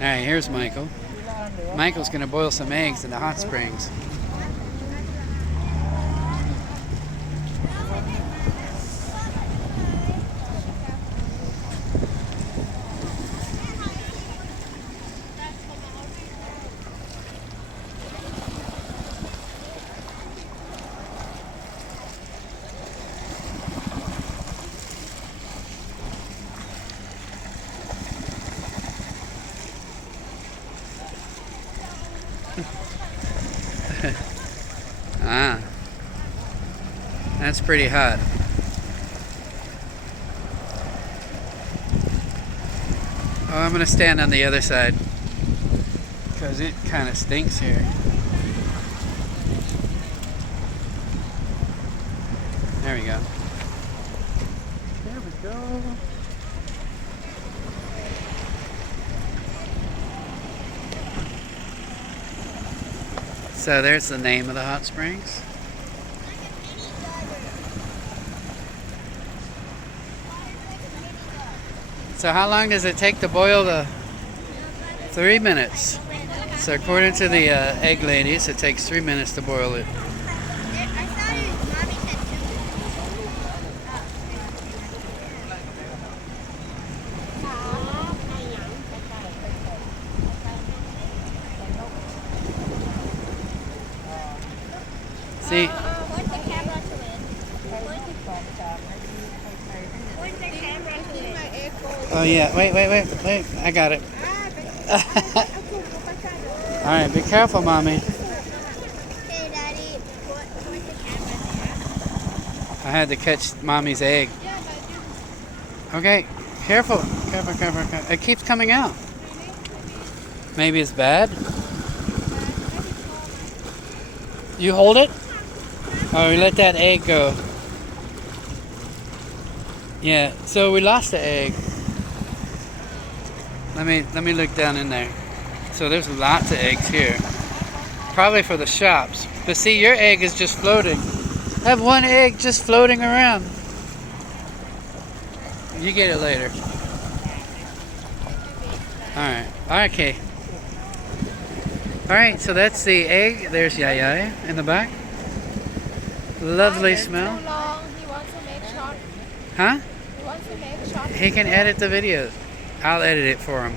Alright, here's Michael. Michael's gonna boil some eggs in the hot springs. Ah, that's pretty hot. Oh, I'm gonna stand on the other side because it kind of stinks here. There we go. There we go. So there's the name of the hot springs. So how long does it take to boil the 3 minutes? So according to the egg ladies, it takes 3 minutes to boil it. See? Point the camera to it. Point the camera to it. Oh yeah, wait. I got it. Alright, be careful, Mommy. Okay, Daddy. Point the camera. I had to catch Mommy's egg. Okay, careful. It keeps coming out. Maybe it's bad? You hold it? Oh, we let that egg go. Yeah, so we lost the egg. Let me look down in there. So there's lots of eggs here. Probably for the shops. But see, your egg is just floating. I have one egg just floating around. You get it later. Alright, okay. Alright, so that's the egg. There's Yaya in the back. Lovely smell. Too long. He wants to make short. Huh? He wants to make short. He can edit the videos. I'll edit it for him.